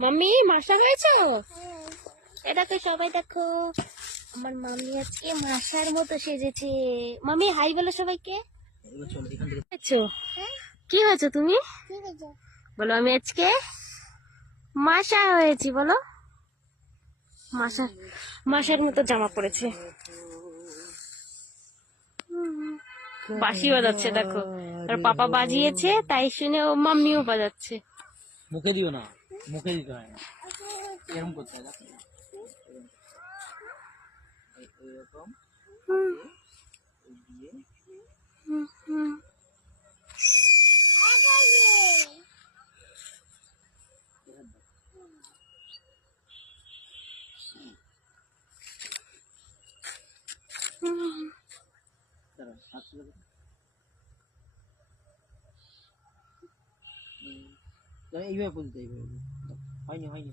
Mummy মাসা হয়েছো? এ দেখো সবাই দেখো আমার মাম্মি আজকে মাসার মতো সেজেছে। মাম্মি হাই বলো সবাইকে। কি হয়েছো তুমি? বলো আমি আজকে মাসা হয়েছি বলো। মাসার মাসার মতো জামা পড়েছে বাঁশি বাজাচ্ছে দেখো। আর পাপা বাজিয়েছে তাই শুনে ও মাম্মিও বাজাচ্ছে। মুখে দিও না মুখে দিতে হয় না। এরকম করতে হয় এইরকম দিয়ে হাত এইভাবে বলতে এইভাবে বলতে। হয়নি হয়নি